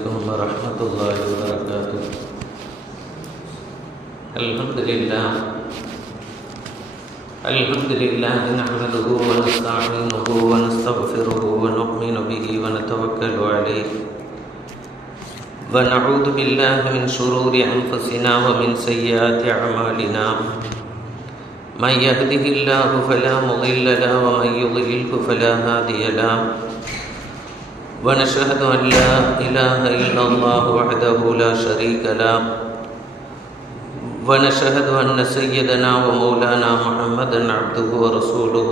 عليكم ورحمة الله وبركاته. الحمد لله نحمده ونستعينه ونستغفره ونؤمن به ونتوكل عليه ونعوذ بالله من شرور أنفسنا ومن سيئات أعمالنا. من يهده الله فلا مضل له ومن يضلله فلا هادي له. ونشهد أن لا إله إلا الله وحده لا شريك له. ونشهد أن سيدنا ومولانا محمدا عبده ورسوله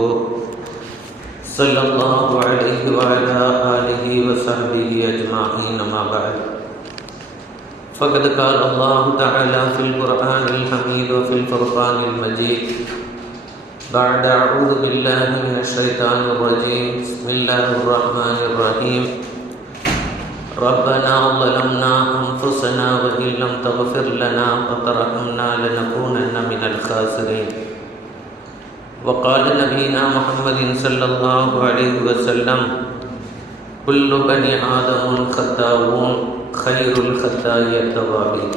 صلى الله عليه وعلى آله وصحبه أجمعين. ما بعد، فقد قال الله تعالى في القرآن الحميد وفي الفرقان المجيد بعد أعوذ بالله من الشيطان الرجيم. بسم الله الرحمن الرحيم. ربنا ظلمنا أنفسنا وإن لم تغفر لنا وترحمنا لنكونن من الخاسرين. وقال نبينا محمد صلى الله عليه وسلم كل بني آدم خطاؤون خير الخطايا التوابين.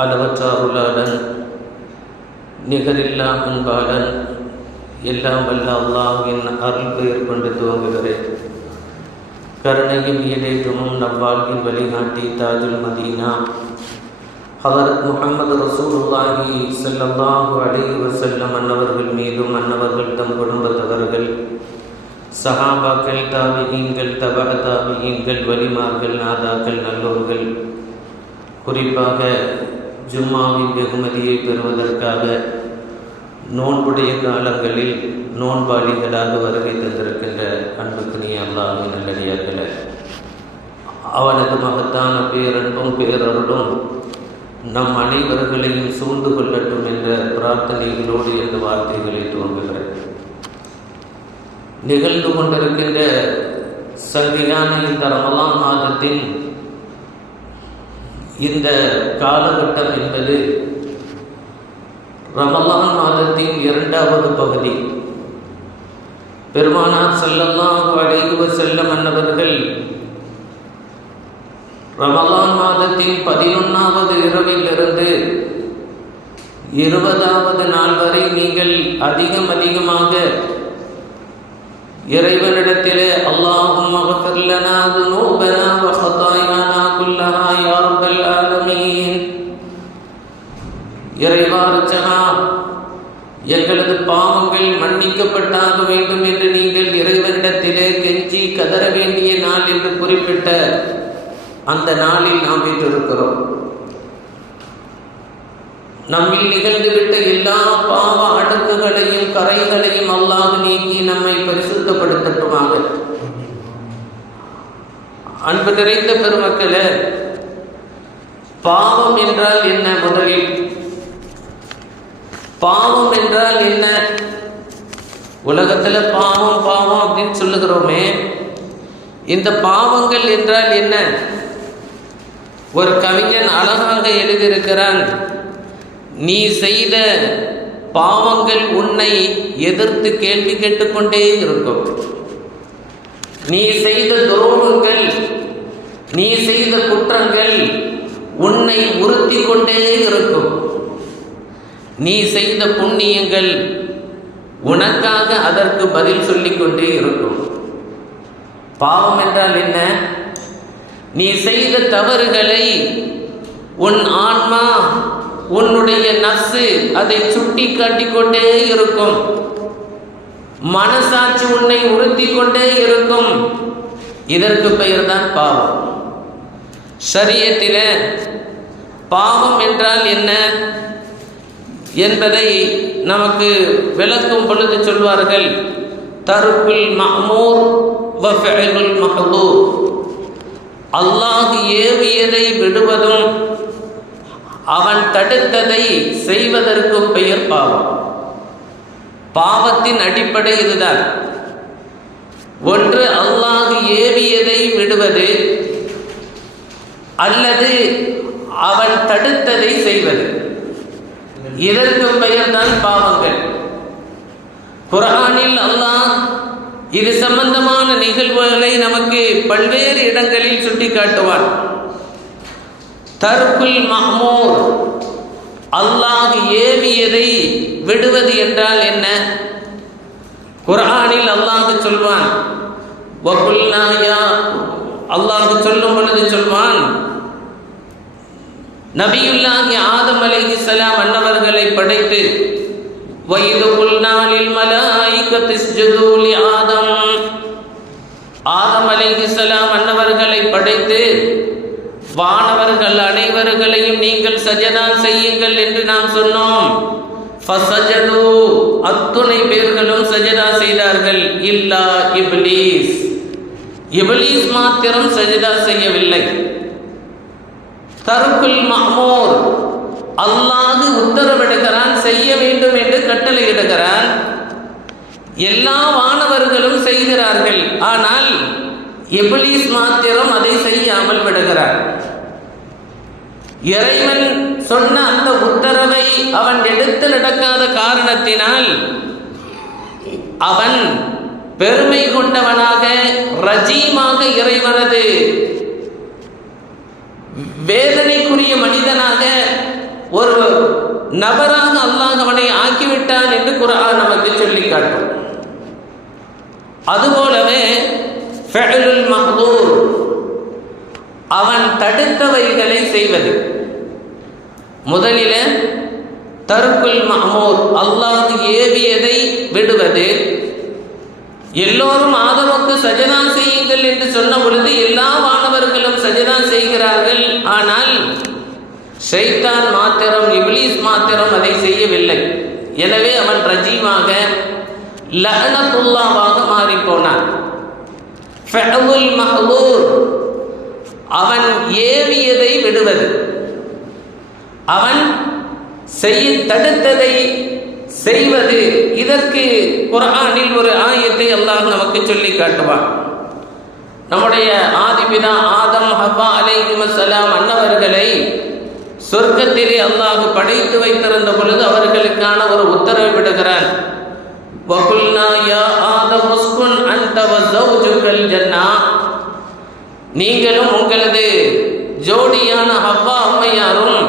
அளவற்ற அருளாளன் நிகரில்லா அன்பாளன் எல்லாம் வல்ல அல்லாஹ்வின் அருள் பெயர் கொண்டு துவங்குகிறேன். கருணையும் ஈடேற்றமும் நம் வாழ்வின் வழிகாட்டி தாஜுல் மதீனா ஹதரத் முஹம்மது ரசூலுல்லாஹி ஸல்லல்லாஹு அலைஹி வஸல்லம் அன்னவர்கள் மீதும் அன்னவர்கள் தம் குடும்பத்தவர்கள் சஹாபாக்கள் தாபிஈன்கள் தபஅ தாபிஈன்கள் வலிமார்கள் நாதாக்கள் நல்லோர்கள் குறிப்பாக ஜும்மாவின் வெகுமதியை பெறுவதற்காக நோன்புடைய காலங்களில் நோன்பாளிகளாக வருகை தந்திருக்கின்ற அன்புக்குரிய அல்லாஹ்வின் நல்லடியார்களே, அவனது மகத்தான பேரன்பும் பேரருளும் நம் அனைவர்களையும் சூழ்ந்து கொள்ளட்டும் என்ற பிரார்த்தனைகளோடு என்ற வார்த்தைகளை துவங்குகிறேன். நிகழ்ந்து கொண்டிருக்கின்ற சங்கையான இந்த ரமலான் மாதத்தின் இந்த காலகட்டம் என்பது ரமலான் மாதத்தின் இரண்டாவது பகுதி. பெருமானார் ஸல்லல்லாஹு அலைஹி வஸல்லம் அன்னவர்கள் ரமலான் மாதத்தின் 11வது இரவிலிருந்து 20வது நாள் வரை நீங்கள் அதிகமாக இறைவனிடத்திலே அல்லாஹும்ம க்ஃபிர் லனா ذுனூபனா வ ഖதாயானா குல்லஹா யா ரப்பல் ஆலமீன், இறைவா ரச்சனா எங்களது பாவங்கள் மன்னிக்கப்பட்டாக வேண்டும் என்று நீங்கள் இறைவனிடத்திலே கெஞ்சி கதற வேண்டிய நாள் என்று குறிப்பிட்ட அந்த நாளில் நாம் வீற்றிருக்கிறோம். நம்மில் நிகழ்ந்துவிட்ட எல்லா பாவ அடுக்குகளையும் கரைகளையும் அல்லாஹ் நீக்கி நம்மை பரிசுத்தப்படுத்தட்டுமாக. அன்பு நிறைந்த பெருமக்களே, பாவம் என்றால் என்ன? முதலில் பாவம் என்றால் என்ன? உலகத்துல பாவம் பாவம் அப்படின்னு சொல்லுகிறோமே, இந்த பாவங்கள் என்றால் என்ன? ஒரு கவிஞன் அழகாக எழுதியிருக்கிறான், நீ செய்த பாவங்கள் உன்னை எதிர்த்து கேள்வி கேட்டுக்கொண்டே இருக்கும். நீ செய்த துரோகங்கள், நீ செய்த குற்றங்கள் உன்னை உறுத்தி கொண்டே இருக்கும். நீ செய்த புண்ணியங்கள் உனக்காக அதற்கு பதில் சொல்லிக் கொண்டே இருக்கும். பாவம் என்றால் என்ன? நீ செய்த தவறுகளை உன் ஆன்மா, உன்னுடைய நஃப்ஸு அதை சுட்டி காட்டிக் கொண்டே இருக்கும். மனசாட்சி உன்னை உறுத்தி கொண்டே இருக்கும். இதற்கு பெயர் தான் பாவம். ஷரியத்திலே பாவம் என்றால் என்ன என்பதை நமக்கு விளக்கும் பொழுது சொல்வார்கள், தர்குல் மஅமூர் வ ஃபிஅலுல் மஹ்தூர். அல்லாஹ் ஏவியதை விடுவதும் அவன் தடுத்ததை செய்வதற்கு பெயர் பாவம். பாவத்தின் அடிப்படை இதுதான். ஒன்று அல்லாஹ் ஏவியதை விடுவது, அல்லது அவன் தடுத்ததை செய்வது. இதற்கு பெயர் தான் பாவங்கள். குர்ஆனில் அல்லாஹ் இது சம்பந்தமான நிகழ்வுகளை நமக்கு பல்வேறு இடங்களில் சுட்டிக்காட்டுவார். தர்குல் மஹ்மூர், அல்லாஹ் ஏவியதை விடுவது என்றால் என்ன? குர்ஆனில் அல்லாஹ் சொல்வான், அல்லாஹ் சொல்லும் பொழுது சொல்வான், நபியுல்லாஹி ஆதம் அலைஹிஸ்ஸலாம் அன்னவர்களை படைத்து வயது குல்நாளில் மலாயிகத்து இஸ்ஜுது லி ஆதம், ஆதம் அலைஹிஸ்ஸலாம் அன்னவர்களை படைத்து வானவர்கள் அனைவர்களையும் நீங்கள் சஜதா செய்யுங்கள் என்று நாம் சொன்னோம். ஃபஸஜது, அத்துணை பேர்களும் சஜதா செய்தார்கள். இல்லா இப்லீஸ், இப்லீஸ் மாத்திரம் சஜதா செய்யவில்லை. தர்குல் மஹ்மூர், அல்லாஹ் உத்தரவிடுகிறான், செய்ய வேண்டும் என்று கட்டளையிடுகிறான். எல்லா வானவர்களும் செய்கிறார்கள். ஆனால் இப்லீஸ் மாத்திரம் அதை செய்யாமல் விடுகிறார். இறைவன் சொன்ன அந்த உத்தரவை அவன் எடுத்து நடக்காத காரணத்தினால் அவன் பெருமை கொண்டவனாக, ரஜீமாக, இறைவனது வேதனைக்குரிய மனிதனாக, ஒரு நபராக அல்லாஹ் அவனை ஆக்கிவிட்டான் என்று குர்ஆன் நமக்கு சொல்லி காட்டும். அதுபோலவே ஃபஅலுல் மஹ்தூர், அவன் தடுத்தவைகளை செய்வது. முதலில் தர்குல் மஹ்மூர், அல்லாஹ் ஏவியதை விடுவது. எல்லோரும் ஆதமுக்கு சஜதா செய்யுங்கள் என்று சொன்ன பொழுது எல்லா வானவர்களும் சஜதா செய்கிறார்கள். ஆனால் ஷைத்தான் மாத்திரம், இப்லீஸ் மாத்திரம் அதை செய்யவில்லை. எனவே அவன் ரஜீமாக, லஅனத்துல்லாஹ்வாக மாறி போனான். ஃபஅலுல் மஹ்தூர், அவன் ஏவியதை விடுவது, அவன் தடுத்ததை செய்வது. இதற்கு குர்ஆனில் ஒரு ஆயத்தை அல்லாஹ் நமக்கு சொல்லி காட்டுவான். நம்முடைய ஆதிபிதா ஆதம் ஹவ்வா அலைஹிஸ்ஸலாம் அன்னவர்களை சொர்க்கத்திலே அல்லாஹ் படைத்து வைத்திருந்த பொழுது அவர்களுக்கான ஒரு உத்தரவு விடுகிறான். வகுல்னா யா ஆதம் உஸ்குன் அன்த வ ஸௌஜுகல் ஜன்னா, நீங்களும் உங்களது ஜோடியான ஹவ்வா அம்மையாரும்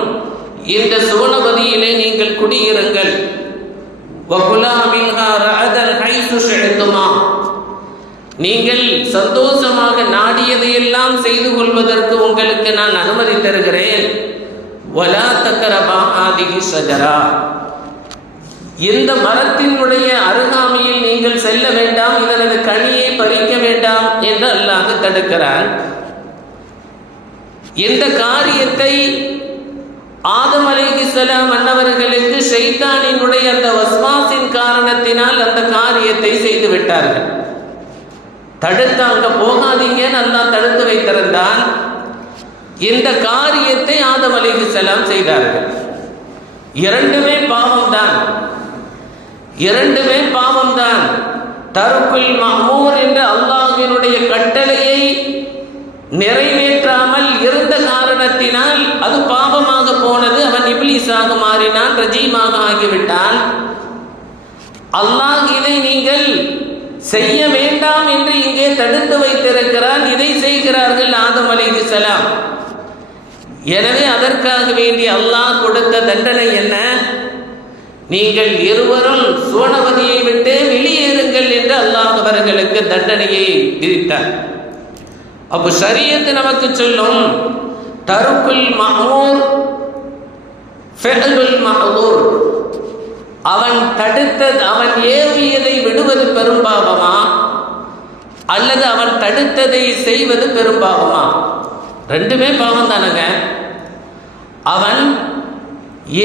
இந்த சுவனபதியிலே நீங்கள் குடியிருங்கள். வகுலா மின்ஹா ரஅதன் ஹைஸு ஷிஅதுமா, நீங்கள் சந்தோஷமாக நாடியதையெல்லாம் செய்து கொள்வதற்கு உங்களுக்கு நான் அனுமதி தருகிறேன். வலா தக்ரபா ஹாதிஹி ஷஜரா, இந்த மரத்தினுடைய அருகாமையில் நீங்கள் செல்ல வேண்டாம், இதனது கனியை பறிக்க வேண்டாம் என்று அல்லாஹ் தடுக்கிறான். இந்த காரியத்தை ஆதம் அலைஹிஸ்ஸலாம் அன்னவர்களுக்கு ஷைத்தானினுடைய அந்த வஸ்வாசின் காரணத்தினால் அந்த காரியத்தை செய்து விட்டார்கள். தடுத்து அங்க போகாதீங்கன்னு அல்லாஹ் தடுத்து வைத்திருந்தான். இந்த காரியத்தை ஆதம் அலைஹிஸ்ஸலாம் செய்தார்கள். இரண்டுமே பாவம்தான், இரண்டுமே பாவம்தான். தர்குல் மஹ்மூர் என்ற அல்லாஹ்வினுடைய கட்டளையை நிறைவேற்றாமல் இருந்த காரணத்தினால் அது பாவமாக போனது. அவன் இப்லீஸாக மாறினான், ரஜீமாக ஆகிவிட்டான். அல்லாஹ் இதை நீங்கள் செய்ய வேண்டாம் என்று இங்கே தடுத்து வைத்திருக்கிறான். இதை செய்கிறார்கள் ஆதம் அலைஹிஸ்ஸலாம். எனவே அதற்காக வேண்டி அல்லாஹ் கொடுத்த தண்டனை என்ன? நீங்கள் இருவரும் சுவனபதியை விட்டு வெளியேறுங்கள் என்று அல்லாஹ் அவர்களுக்கு தண்டனையை விதித்தார். அப்போ ஷரியத் நமக்கு சொல்லும், தர்குல் மஹ்மூர் ஃபஅலுல் மஹ்தூர், அவன் தடுத்தது, அவன் ஏவியதை விடுவது பெரும்பாவமா அல்லது அவன் தடுத்ததை செய்வது பெரும்பாவமா? ரெண்டுமே பாவம் தானங்க. அவன்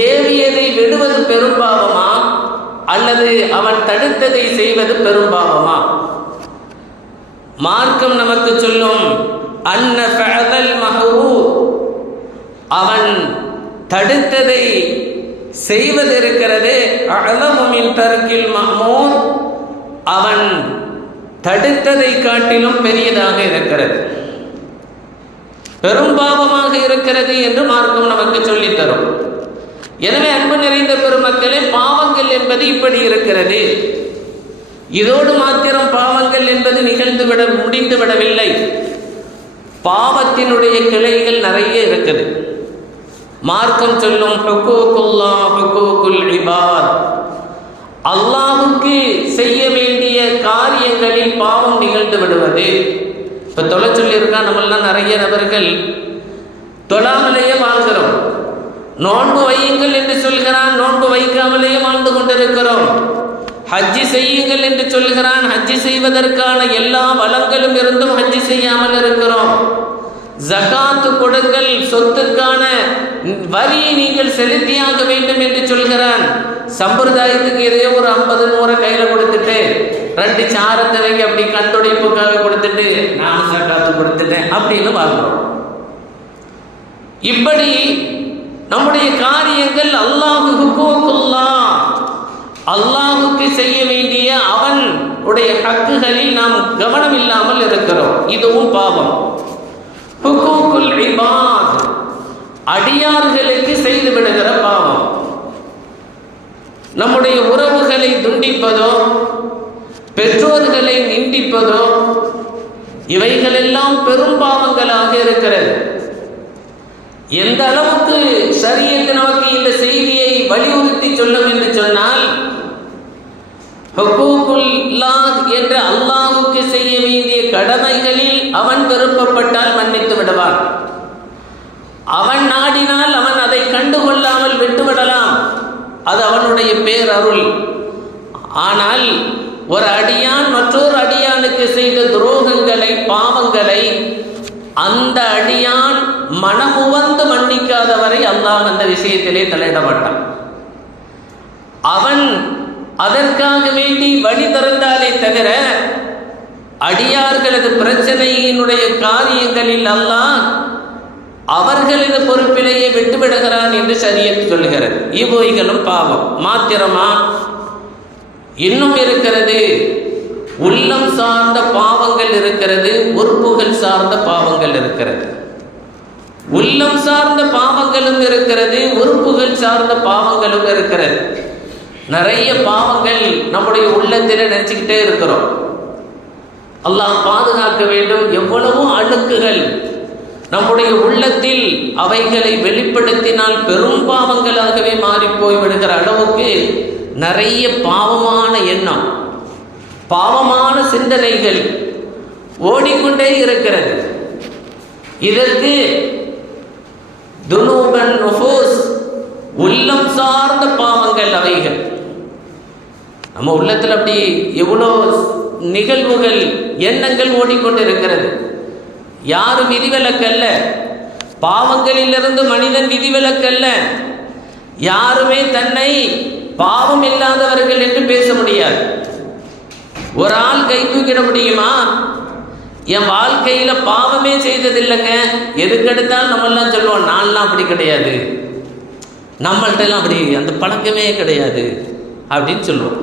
ஏவியதை விடுவது பெரும்பாவமா அல்லது அவன் தடுத்ததை செய்வது பெரும்பாவமா? மார்க்கம் நமக்கு சொல்லும், அன்ன ஃபஅலல் மஹ்ரூர், அவன் தடுத்ததை செய்வது இருக்கிறது, அஅலமு மின் தர்கில் மஹ்மூர், அவன் தடுத்ததை காட்டிலும் பெரியதாக இருக்கிறது, பெரும்பாவமாக இருக்கிறது என்று மார்க்கம் நமக்கு சொல்லித் தரும். எனவே அன்பு நிறைந்த பெருமக்களே, பாவங்கள் என்பது இப்படி இருக்கிறது. இதோடு மாத்திரம் பாவங்கள் என்பது முடிந்துவிடவில்லை. பாவத்தினுடைய கிளைகள் நிறைய இருக்குது. மார்க்கம் சொல்லும் ஹுகூகுல்லாஹ் ஹுகூகுல் இபாத், அல்லாஹ்வுக்கு செய்ய வேண்டிய காரியங்களில் பாவம் நிகழ்ந்து விடுவது. இப்போ தொலை சொல்லியிருக்கா, நம்மளாம் நிறைய நபர்கள் தொழாமலேயே வாழ்கிறோம். நோன்பு வையுங்கள் என்று சொல்கிறான், நோன்பு வைக்காமலேயே வாழ்ந்து கொண்டிருக்கிறோம். ஹஜ்ஜி செய்யுங்கள் என்று சொல்கிறான், ஹஜ்ஜி செய்வதற்கான எல்லா வளங்களும் இருந்தும் ஹஜ்ஜி செய்யாமல் இருக்கிறோம். ஜகாத்து கொடுங்கள், சொத்துக்கான வரியை நீங்கள் செலுத்தியாக வேண்டும் என்று சொல்கிறான். சம்பிரதாயத்துக்கு எதையோ ஒரு 50-100 கையில கொடுத்துட்டு 2 சாரத்தை வைக்க அப்படி கண்டுடைப்புக்காக கொடுத்துட்டு நான் ஜகாத்து கொடுத்துட்டேன் அப்படின்னு பார்க்கிறோம். இப்படி நம்முடைய காரியங்கள் அல்லாஹு ஹுகூகுல்லாஹ், அல்லாஹுக்கு செய்ய வேண்டிய அவன் உடைய ஹக்குகளில் நாம் கவனம் இல்லாமல் இருக்கிறோம். இதுவும் பாவம். ஹுகூகுல் இபாத், அடியார்களுக்கு செய்து விடுகிற பாவம். நம்முடைய உறவுகளை துண்டிப்பதோ பெற்றோர்களை நிந்திப்பதோ இவைகளெல்லாம் பெரும் பாவங்களாக இருக்கிறது. எந்த அளவுக்கு ஷரியத் நமக்கு இந்த செய்தியை வலியுறுத்தி சொல்லும் என்று சொன்னால், ஹுகூகுல்லாஹ் என்ற அல்லாஹ்வுக்கு செய்ய வேண்டிய கடமைகளில் அவன் விருப்பப்பட்டால் மன்னித்து விடுவான். அவன் நாடினால் அவன் அதை கண்டுகொள்ளாமல் விட்டுவிடலாம், அது அவனுடைய பேரருள். ஆனால் ஒரு அடியான் மற்றொரு அடியானுக்கு செய்த துரோகங்களை பாவங்களை அந்த அடியான் மனமுவந்து மன்னிக்காதவரை அல்லாஹ் அந்த விஷயத்திலே தலையிட மாட்டான். அவன் அதற்காக வேண்டி வழி திறந்தாலே தவிர அடியார்களது பிரச்சனையினுடைய காரியங்களில் அல்லாஹ் அவர்களது பொறுப்பிலேயே விட்டுவிடுகிறான் என்று ஷரியத் சொல்கிறது. இவைகளும் பாவம் மாத்திரமா? இன்னும் இருக்கிறது, உள்ளம் சார்ந்த பாவங்கள் இருக்கிறது, உறுப்புகள் சார்ந்த பாவங்கள் இருக்கிறது. உள்ளம் சார்ந்த பாவங்களும் இருக்கிறது, உறுப்புகள் சார்ந்த பாவங்களும் இருக்கிறது. நிறைய பாவங்கள் நம்முடைய உள்ளத்தில் நினைச்சுக்கிட்டே இருக்கிறோம். அல்லாஹ் பாதுகாக்க வேண்டும். எவ்வளவோ அழுக்குகள் நம்முடைய உள்ளத்தில், அவைகளை வெளிப்படுத்தினால் பெரும் பாவங்களாகவே மாறி போய்விடுகிற அளவுக்கு நிறைய பாவமான எண்ணம், பாவமான சிந்தனைகள் ஓடிக்கொண்டே இருக்கிறது. இதற்கு துனூபன் நுஃபூஸ், உள்ளம் சார்ந்த பாவங்கள் அவைகள். நம்ம உள்ளத்தில் அப்படி எவ்வளோ நிகழ்வுகள், எண்ணங்கள் ஓடிக்கொண்டிருக்கிறது. யாரும் விதிவிலக்கல்ல, பாவங்களிலிருந்து மனிதன் விதிவிலக்கல்ல. யாருமே தன்னை பாவம் இல்லாதவர்கள் என்று பேச முடியாது. ஒரு ஆள் கை தூக்கிட முடியுமா? என் வாழ்க்கையில பாவமே செய்ததில்லைங்க, எதுக்கெடுத்தாலும் நம்மெல்லாம் சொல்லுவோம், நான்லாம் அப்படி கிடையாது, நம்மள்டெல்லாம் அப்படி அந்த பழக்கமே கிடையாது அப்படின்னு சொல்லுவோம்.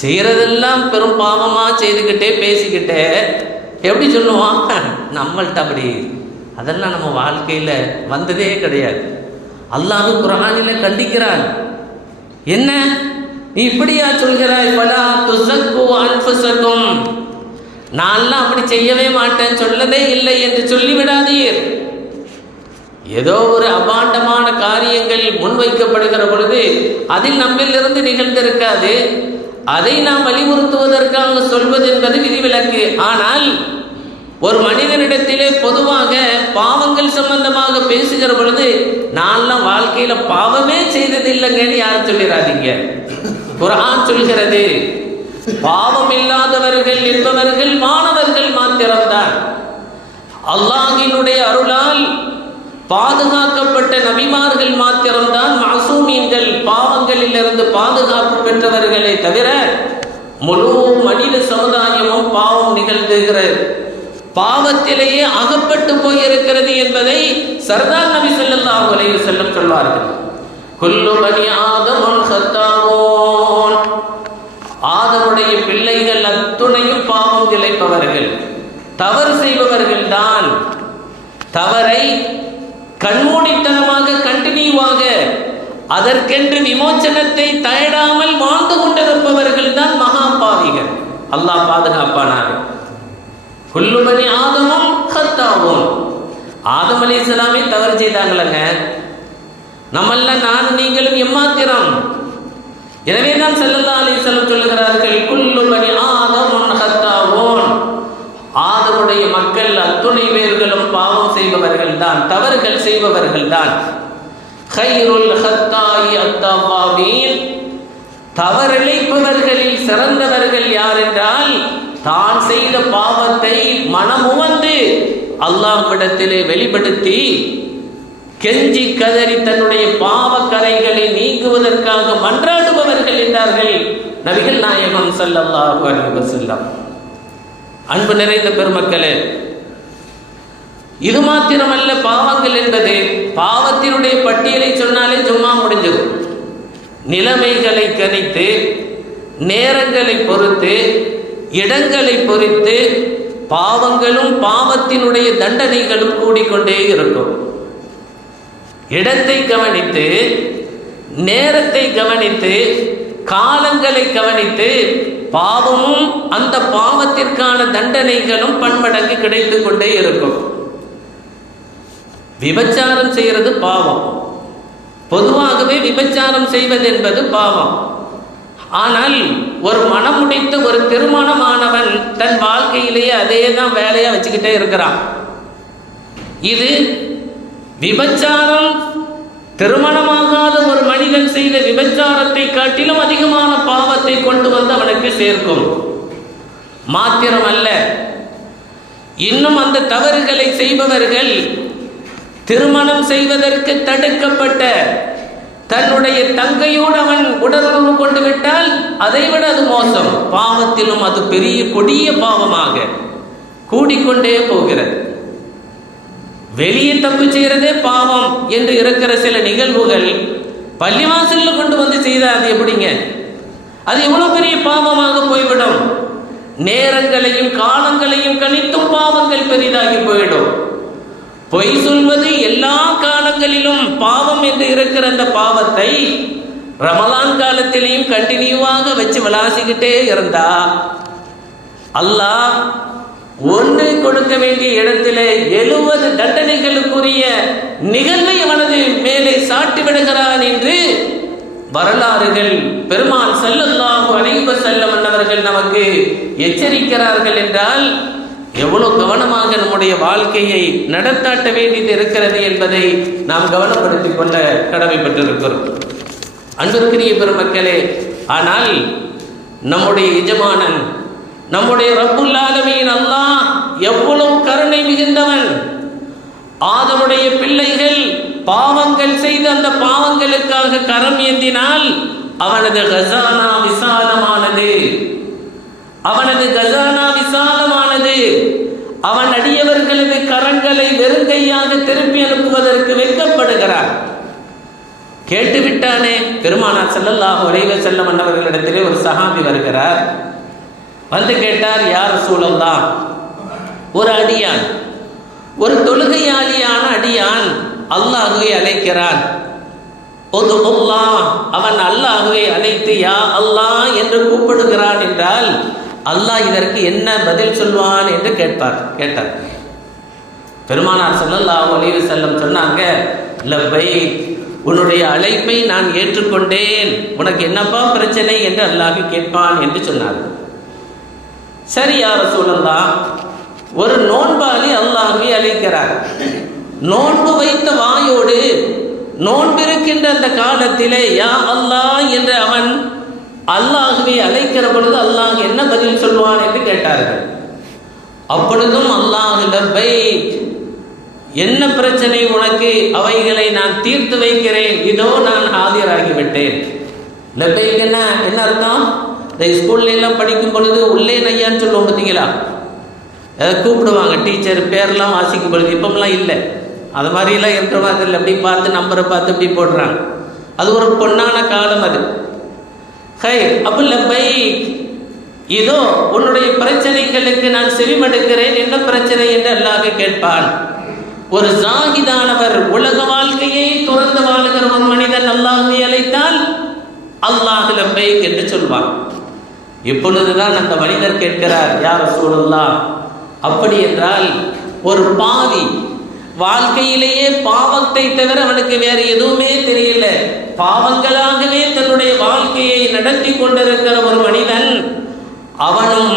செய்யறதெல்லாம் பெரும் பாவமா செய்துக்கிட்டே பேசிக்கிட்டே எப்படி சொல்லுவோம், நம்மள்ட்ட அப்படி அதெல்லாம் நம்ம வாழ்க்கையில வந்ததே கிடையாது. அல்லாஹ் குர்ஆனில கண்டிக்கிறான். என்ன நீ இப்படியா சொல்கிறாய்? வலா துஸக்கு அன்ஃபுஸக்கும், நான்லாம் அப்படி செய்யவே மாட்டேன், சொல்லதே இல்லை என்று சொல்லிவிடாதீர். ஏதோ ஒரு அபாண்டமான காரியங்கள் முன்வைக்கப்படுகிற பொழுது அதில் நம்மிலிருந்து நிகழ்ந்திருக்காது, அதை நாம் வலியுறுத்துவதற்காக சொல்வது என்பது விதிவிலக்கு. ஆனால் ஒரு மனிதனிடத்திலே பொதுவாக பாவங்கள் சம்பந்தமாக பேசுகிற பொழுது நான்லாம் வாழ்க்கையில பாவமே செய்ததில்லைங்கன்னு யாரும் சொல்லிடாதீங்க. குர்ஆன் சொல்கிறது, பாவம் இல்லாதவர்கள் என்பவர்கள் மாணவர்கள் மாத்திரம்தான். அல்லாஹ்வினுடைய அருளால் பாதுகாக்கப்பட்ட நபிமார்கள் மாத்திரம்தான் மாசூமீன்கள், பாவங்களில் இருந்து பாதுகாப்பு பெற்றவர்களை தவிர முழு மனித சமுதாயமும் பாவம் நிகழ்த்துகிறது, பாவத்திலேயே அகப்பட்டு போயிருக்கிறது என்பதை சர்தார் நபி ஸல்லல்லாஹு அலைஹி வஸல்லம் சொல்வார்கள். குல்லு பனி ஆதமுன் ഖത്താഊன், ஆதமுடைய பிள்ளைகள் அத்துணையும் பாவம் இழைப்பவர்கள், தவறு செய்பவர்கள் தான். தவறை கண்மூடித்தனமாக கண்டினியூவாக அதற்கென்று விமோச்சனத்தை தேடாமல் வாழ்ந்து கொண்டிருப்பவர்கள் தான் மகா பாவிகள். அல்லாஹ் பாதுகாப்பானார். குல்லு பனி ஆதமும் கத்தாவும். ஆதம் அலைஹிஸ்ஸலாமே தவறு செய்தாங்களங்க. நம்மல்ல நான் நீங்களும் எம்மாத்திரம். எனவே தான் ஸல்லல்லாஹு அலைஹி வஸல்லம் சொல்லுகிறார்கள், குல்லு பனி ஆதமும் கத்தாவும். ஆதமுடைய மக்கள் அத்துணை பேர்களும் பாவம் செய்பவர்கள் தான், தவறுகள் செய்பவர்கள் தான். கைருல் ஹத்தாயி அத்தவாபீன். தவறிழைப்பவர்களில் சிறந்தவர்கள் யார் என்றால், தான் செய்த பாவத்தை மனமுவந்து அல்லாஹ்விடத்திலே வெளிப்படுத்தி கெஞ்சி கதறி தன்னுடைய பாவக்கரைகளை நீக்குவதற்காக மன்றாடுபவர்கள் என்றார்கள் நபிகள் நாயகம் ஸல்லல்லாஹு அலைஹி வஸல்லம். அன்பு நிறைந்த பெருமக்களே, இது மாத்திரமல்ல, பாவங்கள் என்பது பாவத்தினுடைய பட்டியலை சொன்னாலே சும்மா முடிஞ்சிடும். நிலைமைகளை கணித்து, நேரங்களை பொறுத்து, இடங்களை பொறுத்து பாவங்களும் பாவத்தினுடைய தண்டனைகளும் கூடிக்கொண்டே இருக்கும். இடத்தை கவனித்து, நேரத்தை கவனித்து, காலங்களை கவனித்து பாவமும் அந்த பாவத்திற்கான தண்டனைகளும் பன்மடங்கு கிடைத்து கொண்டே இருக்கும். விபச்சாரம் செய்கிறது பாவம். பொதுவாகவே விபச்சாரம் செய்வது என்பது பாவம். ஆனால் ஒரு மனம் முடித்த ஒரு திருமணமானவன் தன் வாழ்க்கையிலேயே அதே தான் வேலையா வச்சுக்கிட்டே இருக்கிறான். இது விபச்சாரம். திருமணமாகாத ஒரு மனிதன் செய்த விபச்சாரத்தை காட்டிலும் அதிகமான பாவத்தை கொண்டு வந்து அவனுக்கு சேர்க்கும். மாத்திரமல்ல, இன்னும் அந்த தவறுகளை செய்பவர்கள் திருமணம் செய்வதற்கு தடுக்கப்பட்ட தன்னுடைய தங்கையோடு அவன் உடலுறவு கொண்டு விட்டால் அதைவிட அது மோசம். பாவத்திலும் அது பெரிய கொடிய பாவமாக கூடிக்கொண்டே போகிறது. வெளியே தப்பு செய்யறதே பாவம் என்று இருக்கிற சில நிகழ்வுகள் பள்ளிவாசல்ல கொண்டு வந்து செய்தால் அது எப்படிங்க? அது எவ்வளவு பெரிய பாவமாக போய்விடும். நேரங்களையும் காலங்களையும் கணித்தும் பாவங்கள் பெரிதாகி போயிடும். பொய் சொல்வது எல்லா காலங்களிலும் பாவம் என்று இருக்கிற அந்த பாவத்தை ரமலான் காலத்திலையும் கண்டினியூவாக வச்சு விளாசிக்கிட்டே இருந்தா அல்லாஹ் ஒன்று கொடுக்க வேண்டிய இடத்திலே 70 தண்டனைகளுக்குரிய நிகழ்வை அவனது மேலே சாட்டி விடுகிறான் என்று வரலாறுகள் பெருமான் ஸல்லல்லாஹு அலைஹி வஸல்லம் அவர்கள் நமக்கு எச்சரிக்கிறார்கள் என்றால் எவ்வளவு கவனமாக நம்முடைய வாழ்க்கையை நடத்தாட்ட வேண்டியது இருக்கிறது என்பதை நாம் கவனப்படுத்திக் கொள்ள கடமைப்பட்டிருக்கிறோம். அன்பிற்குரிய பெருமக்களே, ஆனால் நம்முடைய எஜமானன், நம்முடைய ரப்புல் ஆலமீன் அல்லாஹ் எவ்வளவு கருணை மிகுந்தவன். ஆதமுடைய பிள்ளைகள் பாவங்கள் செய்து அந்த பாவங்களுக்காக கரம் ஏந்தினால் அவனது கஸானா விசாலமானது. அவனது கஸானா விசாலமானது. அவன் அடியவர்களது கரங்களை வெறுங்கையாக திருப்பி அனுப்புவதற்கு வெட்கப்படுகிறான். கேட்டுவிட்டானே. பெருமானார் ஸல்லல்லாஹு அலைஹி வஸல்லம் அவர்களிடத்திலே ஒரு சஹாபி வருகிறார். வந்து கேட்டார், யார் ரசூலல்லாஹ், ஒரு அடியான், ஒரு தொழுகையாளியான அடியான் அல்லாஹ்வை அழைக்கிறான். அவன் அல்லாஹ்வை அழைத்து யா அல்லாஹ் என்று கூப்பிடுகிறான் என்றால் அல்லாஹ் இதற்கு என்ன பதில் சொல்வான் என்று கேட்டார். பெருமானார் ஸல்லல்லாஹு அலைஹி வஸல்லம் சொன்னாங்க, லப்பைக், உன்னுடைய அழைப்பை நான் ஏற்றுக்கொண்டேன், உனக்கு என்னப்பா பிரச்சனை என்று அல்லாஹ் கேட்பான் என்று சொன்னார். சரி யா ரசூலல்லாஹ், ஒரு நோன்பாளி அல்லாஹ்வை அழைக்கிறார். நோன்பு வைத்த வாயோடு நோன்பிருக்கின்ற அந்த காலத்திலே யா அல்லாஹ் என்று அவன் அல்லாஹ்வை அழைக்கிற பொழுது அல்லாஹ் என்ன பதில் சொல்வான் என்று கேட்டார்கள். அப்பொழுதும் அல்லாஹ் லப்பைக், என்ன பிரச்சனை உனக்கு, அவைகளை நான் தீர்த்து வைக்கிறேன், இதோ நான் ஆஜராகிவிட்டேன். லப்பைக் என்ன அர்த்தம்? இந்த ஸ்கூல்ல எல்லாம் படிக்கும் பொழுது உள்ளே நையான்னு சொல்லுவோம் பார்த்தீங்களா, அதை கூப்பிடுவாங்க டீச்சர் பேரெல்லாம் வாசிக்கும் பொழுது. இப்போம்லாம் இல்லை, அது மாதிரிலாம் இருக்கிற மாதிரி இல்லை. அப்படி பார்த்து நம்பரை பார்த்து இப்படி போடுறாங்க. அது ஒரு பொன்னான காலம் அது. ஹை அபு லப்பைக், இதோ உன்னுடைய பிரச்சனைகளுக்கு நான் செவிமடுக்கிறேன், என்ன பிரச்சனை என்று அல்லாஹ் கேட்பான். ஒரு ஜாகிதானவர் உலக வாழ்க்கையை துறந்து வாழுகிற ஒரு மனிதன் அல்லாஹ்வை அழைத்தால் அல்லாஹ் லப்பைக் என்று சொல்வார். இப்பொழுதுதான் அந்த மனிதர் கேட்கிறார், யா ரசூலுல்லாஹ், அப்படி என்றால் ஒரு பாவி வாழ்க்கையிலேயே பாவத்தை தவிர அவனுக்கு வேறு எதுவுமே தெரியல, பாவங்களாகவே தன்னுடைய வாழ்க்கையை நடத்தி கொண்டிருக்கிற ஒரு மனிதன், அவனும்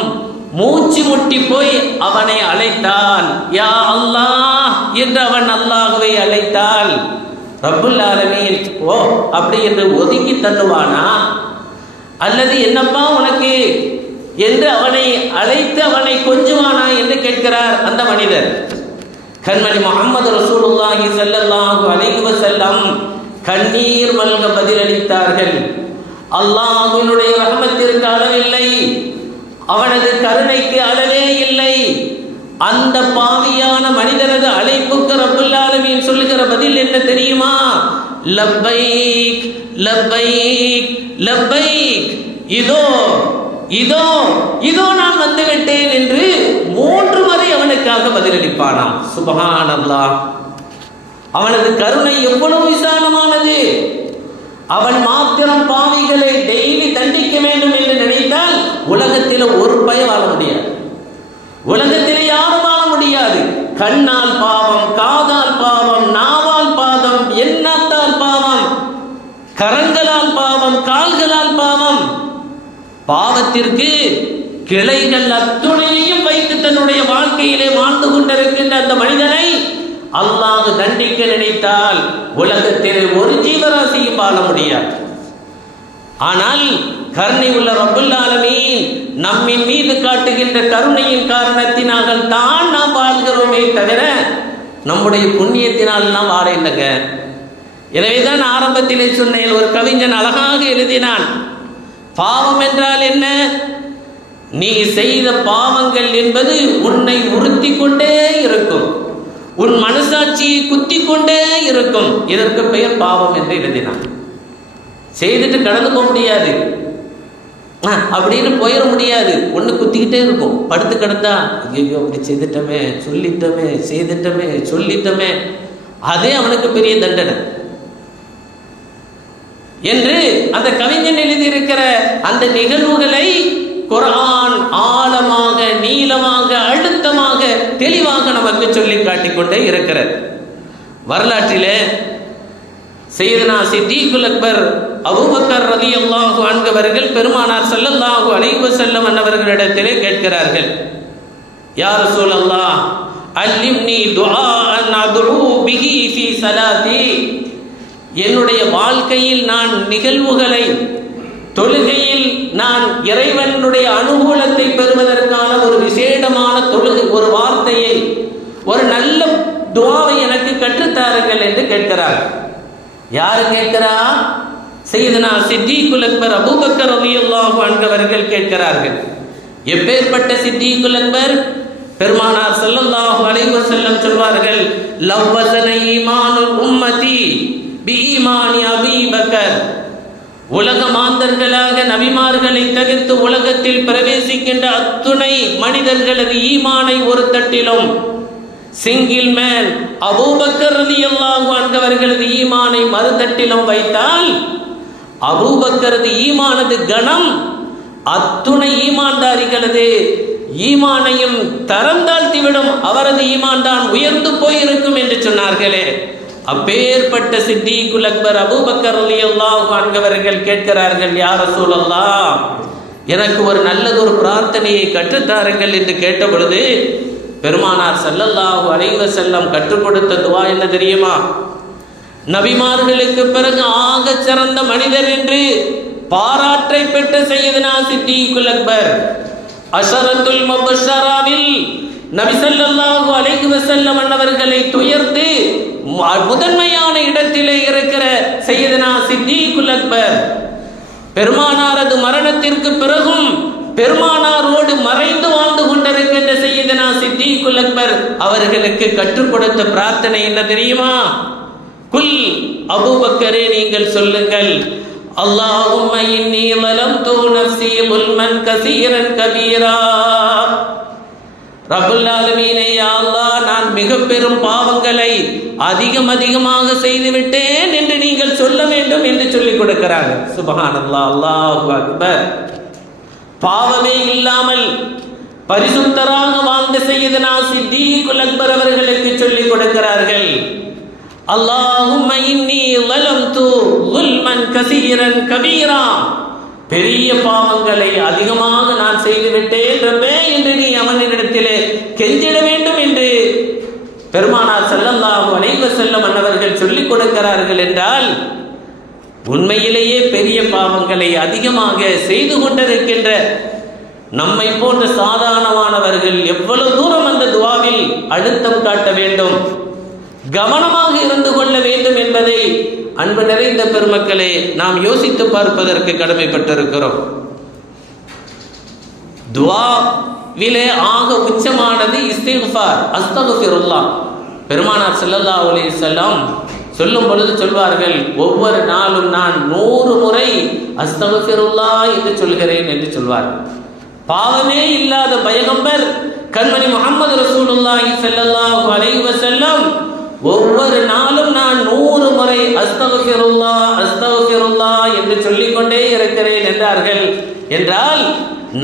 மூச்சு முட்டி போய் அவனை அழைத்தான், யா அல்லாஹ் என்று அவன் அல்லாஹ்வை அழைத்தால் ரப்புல் ஆலமீன் ஓ அப்படி என்று ஒதுக்கி தள்ளுவானா, அல்லது என்னப்பா உனக்கு என்று அவனை அழைத்து அவனை கொஞ்சுவானா என்று கேட்கிறார் அந்த மனிதர். கண்மணி முஹம்மது ரசூலுல்லாஹி ஸல்லல்லாஹு அலைஹி வஸல்லம் கண்ணீர் மல்க பதிலளித்தார்கள். அல்லாஹ்வினுடைய ரஹமத்திற்கு அளவில்லை, அவனது கருணைக்கு அளவே இல்லை. அந்த பாவியான மனிதனது அழைப்புக்கு ரப்புல் ஆலமீன் சொல்லுகிற பதில் என்ன தெரியுமா? லப்பைக் லப்பைக் லப்பைக், இதோ இதோ இதோ நான் வந்துவிட்டேன் என்று 3 முறை அவனுக்காக பதிலளிப்பானாம். சுப்ஹானல்லாஹ், அவனது கருணை எவ்வளவு விசாலமானது. அவன் மாத்திரம் பாவிகளை டெய்லி தண்டிக்க வேண்டும் என்று நினைத்தால் உலகத்தில் ஒரு பய வாழ முடியாது, உலகத்தில் யாரும் வாழ முடியாது. கண்ணால் பாவம், காதால் பாவம், நாவால் பாவம், எண்ணத்தால் பாவம், கரங்களால் பாவம், கால்களால் பாவம். பாவத்திற்கு கிளைகள் அத்துணையையும் வைத்து தன்னுடைய வாழ்க்கையிலே வாழ்ந்து கொண்டிருக்கின்ற அந்த மனிதனை அல்லாஹ் தண்டிக்க நினைத்தால் உலகத்தில் ஒரு ஜீவராசியும் வாழ முடியாது. ஆனால் கருணை உள்ள ரப்புல் ஆலமீன் நம்மின் மீது காட்டுகின்ற கருணையின் காரணத்தினால் தான் நாம் வாழ்கிறோமே தவிர நம்முடைய புண்ணியத்தினால் நாம் வாழ இல்லைங்க. எனவேதான் ஆரம்பத்திலே சொன்னேன், ஒரு கவிஞன் அழகாக எழுதினான், பாவம் என்றால் என்ன? நீ செய்த பாவங்கள் என்பது உன்னை உறுத்தி கொண்டே இருக்கும், உன் மனசாட்சியை குத்தி கொண்டே இருக்கும். இதற்கு பெயர் பாவம் என்று எழுதினான். செய்துட்டு கடந்து போக முடியாது, அப்படின்னு போயிட முடியாது, ஒன்று குத்திக்கிட்டே இருக்கும். படுத்து கிடந்தா ஐயோ அப்படி செய்துட்டோமே, சொல்லிட்டோமே, செய்துட்டோமே, சொல்லிட்டோமே, அதே அவனுக்கு பெரிய தண்டனை என்று அந்த கவிஞன் எழுதியிருக்கிற அந்த நிகழ்வுகளை குர்ஆன் ஆழமாக, நீளமாக, அழுத்தமாக, தெளிவாக நமக்கு சொல்லி காட்டிக்கொண்டே இருக்கிறது. வரலாற்றிலே சையதுனா சித்தீக்குல் அக்பர் அபூபக்கர் ரலியல்லாஹு அன்ஹு அவர்கள் பெருமானார் ஸல்லல்லாஹு அலைஹி வஸல்லம் அவர்களிடத்திலே கேட்கிறார்கள், யா ரசூலல்லாஹ் அல்லிம்னி துஆஅன் அத்உ பிஹி ஃபீ ஸலாத்தி, என்னுடைய வாழ்க்கையில் நான் நிகழ்வுகளை, தொழுகையில் நான் இறைவனுடைய அனுகூலத்தை பெறுவதற்கான ஒரு விசேடமான தொழுகை, ஒரு வார்த்தையை, ஒரு நல்ல துஆவை எனக்கு கற்றுத்தாருங்கள் என்று கேட்கிறார். யார் கேட்கிறா? சையதுனா சித்தீக்குல் அக்பர் அபூபக்கர் ரலியல்லாஹு அன்ஹு அவர்கள் கேட்கிறார்கள். எப்பேற்பட்ட சித்தீக்குல் அக்பர்? பெருமானார் ஸல்லல்லாஹு அலைஹி வஸல்லம் சொல்வார்கள், லவ்வஸன ஈமானுல் உம்மதி பீமானி அபீ பக்கர். உலக மாந்தர்களாக நபிமார்களை தவிர்த்து உலகத்தில் பிரவேசிக்கின்ற அத்துணை மனிதர்களது ஈமானை ஒரு தட்டிலும், சிங்கிள் மேன் அபூபக்கர் ரலியல்லாஹு அன்ஹு அவர்களது ஈமானை மறுதட்டிலும் வைத்தால் அபூபக்கரது ஈமானது கணம் அத்துணை ஈமான்தாரிகளது ஈமானையும் தரம் தாழ்த்திவிடும், அவரது ஈமான் தான் உயர்ந்து போயிருக்கும் என்று சொன்னார்களே. அப்பேற்பட்ட சித்தீக்குல் அக்பர் அபூபக்கர் ரலியல்லாஹு அன்ஹு அவர்கள் கேட்கிறார்கள், யா ரசூலல்லாஹ், எனக்கு ஒரு நல்லதொரு பிரார்த்தனையை கற்றுத்தாருங்கள் என்று கேட்ட பொழுது பெருமானார் ஸல்லல்லாஹு அலைஹி வஸல்லம் கற்றுக் கொடுத்த துஆ என்ன தெரியுமா? நபிமார்களுக்கு பிறகு ஆக சிறந்த மனிதர் என்று பாராட்டை பெற்ற சையதுனா சித்தீக்குல் அக்பர் அஷரத்துல் முபஷ்ஷராவில் நபி ஸல்லல்லாஹு அலைஹி வஸல்லம் அவர்களை துயர்ந்து முதன்மையான இடத்திலே இருக்கிற சையதுனா சித்தீக்குல் அக்பர் பெருமானாரது மரணத்திற்கு பிறகும் பெருமானாரோடு மறைந்து வாழ்ந்து கொண்டிருக்கின்ற சையதுனா சித்தீக்குல் அக்பர் அவர்களுக்கு கற்றுக் கொடுத்த பிரார்த்தனை என்ன தெரியுமா? குல், அபூபக்கரே நீங்கள் சொல்லுங்கள், அல்லாஹும்ம இன்னி ஸலம்து நஃப்ஸி ظுல்மன் கஸீரன் கபீரா. ரப்புல் ஆலமீனே, யா அல்லாஹ், நான் மிக பெரும் பாவங்களை அதிகமாக செய்துவிட்டேன் என்று நீங்கள் சொல்ல வேண்டும் என்று சொல்லிக் கொடுக்கிறாங்க. சுப்ஹானல்லாஹ், அல்லாஹு அக்பர். பாவமே இல்லாமல் பரிசுத்தராக வாழ்ந்த சய்யிதுனா சித்தீக்குல் அக்பர் அவர்களுக்கு சொல்லிக் கொடுக்கிறார்கள். அல்லாஹும்ம இன்னி ஸலம்து ஸுல்மன் கஸீரன் கபீரா, பெரிய பாவங்களை அதிகமாக நான் செய்துவிட்டேன் ரப்பே என்று நீ அவனிடத்திலே கெஞ்சிட வேண்டும் என்று பெருமானார் ஸல்லல்லாஹு அலைஹி வஸல்லம் அவர்கள் சொல்லிக் கொடுக்கிறார்கள் என்றால், உண்மையிலேயே பெரிய பாவங்களை அதிகமாக செய்து கொண்டிருக்கின்ற நம்மை போன்ற சாதாரணமானவர்கள் எவ்வளவு தூரம் அந்த துஆவில் அழுத்தம் காட்ட வேண்டும், கவனமாக இருந்து கொள்ள வேண்டும் என்பதை அன்பு நிறைந்த பெருமக்களே நாம் யோசித்து பார்ப்பதற்கு கடமைப்பட்டிருக்கிறோம். துஆவிலே ஆக உச்சமானது இஸ்திக்ஃபார், அஸ்தக்ஃபிருல்லாஹ். பெருமானார் ஸல்லல்லாஹு அலைஹி வஸல்லம் சொல்லும் பொழுது சொல்வார்கள், ஒவ்வொரு நாளும் நான் 100 முறை அஸ்தக்ஃபிருல்லாஹ் என்று சொல்கிறேன் என்று சொல்வார். பாவமே இல்லாத பைகம்பர் கண்மணி முஹம்மது ரசூலுல்லாஹி ஸல்லல்லாஹு அலைஹி வஸல்லம் ஒவ்வொரு நாளும் நான் 100 முறை அஸ்தக்ஃபிருல்லாஹ் அஸ்தக்ஃபிருல்லாஹ் என்று சொல்லிக்கொண்டே இருக்கிறேன் என்றார்கள். என்றால்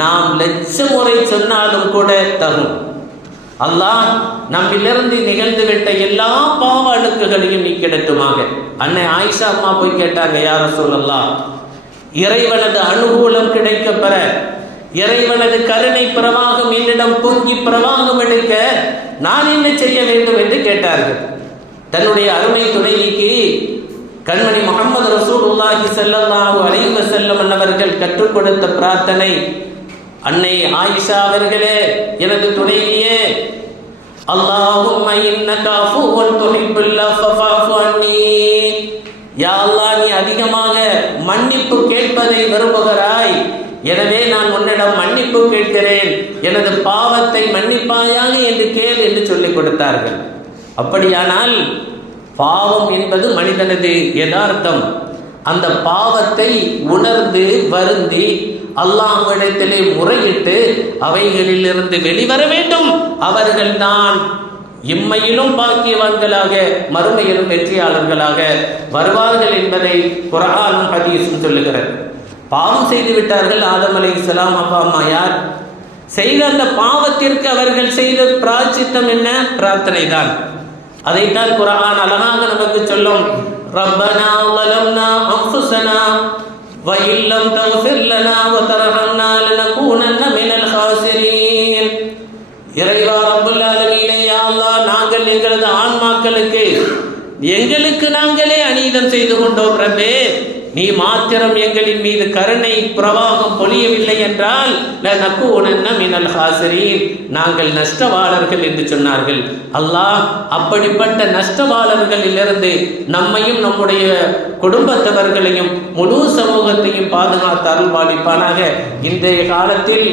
நாம் 1,00,000 முறை சொன்னாலும் கூட தகும். அல்லாஹ் நம்மிலிருந்து நிகழ்ந்துவிட்ட எல்லா பாவ அழுக்குகளையும் நீக்கிடட்டுமாக. அன்னை ஆயிஷா அம்மா போய் கேட்டாங்க, யா ரசூலல்லாஹ், இறைவனது அனுகூலம் கிடைக்க பெற, இறைவனது கருணை பிரவாகம் என்னிடம் பொங்கி பிரவாகம் எடுக்க நான் என்ன செய்ய வேண்டும் என்று கேட்டார்கள். தன்னுடைய அருமை துணைவிக்கு கண்மணி முஹம்மது ரசூலுல்லாஹி ஸல்லல்லாஹு அலைஹி வஸல்லம் அவர்கள் கற்றுக் கொடுத்த பிரார்த்தனை, அன்னை ஆயிஷா அவர்களே, எனது துணைவியே, அல்லாஹும்ம இன்னக அஃபுவுன் துஹிப்புல் அஃவ ஃபஅஃபு அன்னி, யா அல்லாஹ், நீ அதிகமாக மன்னிப்பு கேட்பதை விரும்புகிறாய், எனவே நான் உன்னிடம் மன்னிப்பு கேட்கிறேன், எனது பாவத்தை மன்னிப்பாயாக என்று கேள் என்று சொல்லிக் கொடுத்தார்கள். அப்படியானால் பாவம் என்பது மனிதனது யதார்த்தம். அந்த பாவத்தை உணர்ந்து வருந்தி அல்லாஹ்விடத்திலே முறையிட்டு அவைகளிலிருந்து வெளிவர வேண்டும். அவர்கள் தான் இம்மையிலும் பாக்கியவான்களாக மறுமையிலும் வெற்றியாளர்களாக வருவார்கள் என்பதை குர்ஆனும் ஹதீஸும் சொல்லுகிறது. பாவம் செய்து விட்டார்கள் ஆதம் அலைஹிஸ்ஸலாம், அப்பா அம்மா யார்? செய்த அந்த பாவத்திற்கு அவர்கள் செய்த பிராயச்சித்தம் என்ன? பிரார்த்தனை தான். அதைத்தான் குர்ஆன் அழகாக நமக்கு சொல்லும், ரப்பனா ஸலம்னா அன்ஃபுஸனா வ இல்லம் தக்ஃபிர் லனா வ தர்ஹம்னா லனகூனன்ன மினல் ஹாஸிரீன். இறைவா ரப்பல் ஆலமீனே, யா அல்லாஹ், நாங்கள் எங்களது ஆன்மாக்களுக்கு எங்களுக்கு நாங்களே அநீதம் செய்து கொண்டோம் ரப்பே, நீ மாத்திரம் எங்களின் மீது கருணை பிரவாகம் பொழியவில்லை என்றால் லனகூனன்ன மினல் ஹாஸிரீன், நாங்கள் நஷ்டவாளர்கள் என்று சொன்னார்கள். அல்லாஹ் அப்படிப்பட்ட நஷ்டவாளர்களிலிருந்து நம்மையும் நம்முடைய குடும்பத்தவர்களையும் முழு சமூகத்தையும் பாதுகாத்து அருள்பாலிப்பானாக. இன்றைய காலத்தில்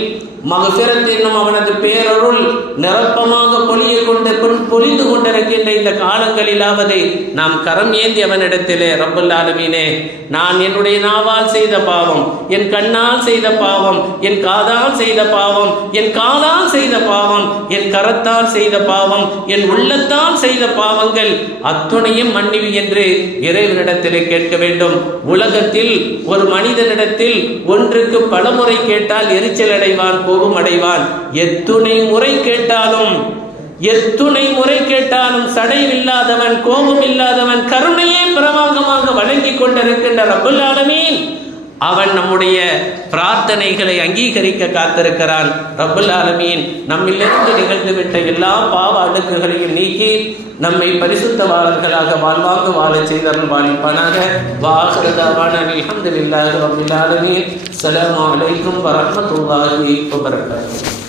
மகஃபிரத் என்னும் அவனது பேரருள் நிரப்பமாக பொழிந்து கொண்டிருக்கின்ற இந்த காலங்களிலாவது நாம் கரம் ஏந்தி அவனிடத்திலே, ரப்பல் ஆலமீனே, நான் என்னுடைய நாவால் செய்த பாவம், என் கண்ணால் செய்த பாவம், என் காதால் செய்த பாவம், என் காலால் செய்த பாவம், என் கரத்தால் செய்த பாவம், என் உள்ளத்தால் செய்த பாவங்கள் அத்துணையும் மன்னிவு என்று இறைவனிடத்திலே கேட்க வேண்டும். உலகத்தில் ஒரு மனிதனிடத்தில் ஒன்றுக்கு பலமுறை கேட்டால் எரிச்சல் அடைவான், கோபம் அடைவான். எத்துணை முறை கேட்டாலும் சடையில்லாதவன், கோபம் இல்லாதவன், கருணையே பிரவாகமாக வழங்கி கொண்டிருக்கின்ற ரப்பல் ஆலமீன் அவன் நம்முடைய பிரார்த்தனைகளை அங்கீகரிக்க காத்திருக்கிறான். ரப்பல் ஆலமீன் நம்மிலிருந்து நிகழ்ந்துவிட்ட எல்லா பாவ அடுக்குகளையும் நீக்கி நம்மை பரிசுத்தவாளர்களாக வாழ்வாங்க வாழச் செய்தவர்கள் வாழிப்பானாக. வாஹிரு தஅவானா அல்ஹம்துலில்லாஹி ரப்பில் ஆலமீன். அஸ்ஸலாமு அலைக்கும் வரஹ்மத்துல்லாஹி வபரகாத்துஹு.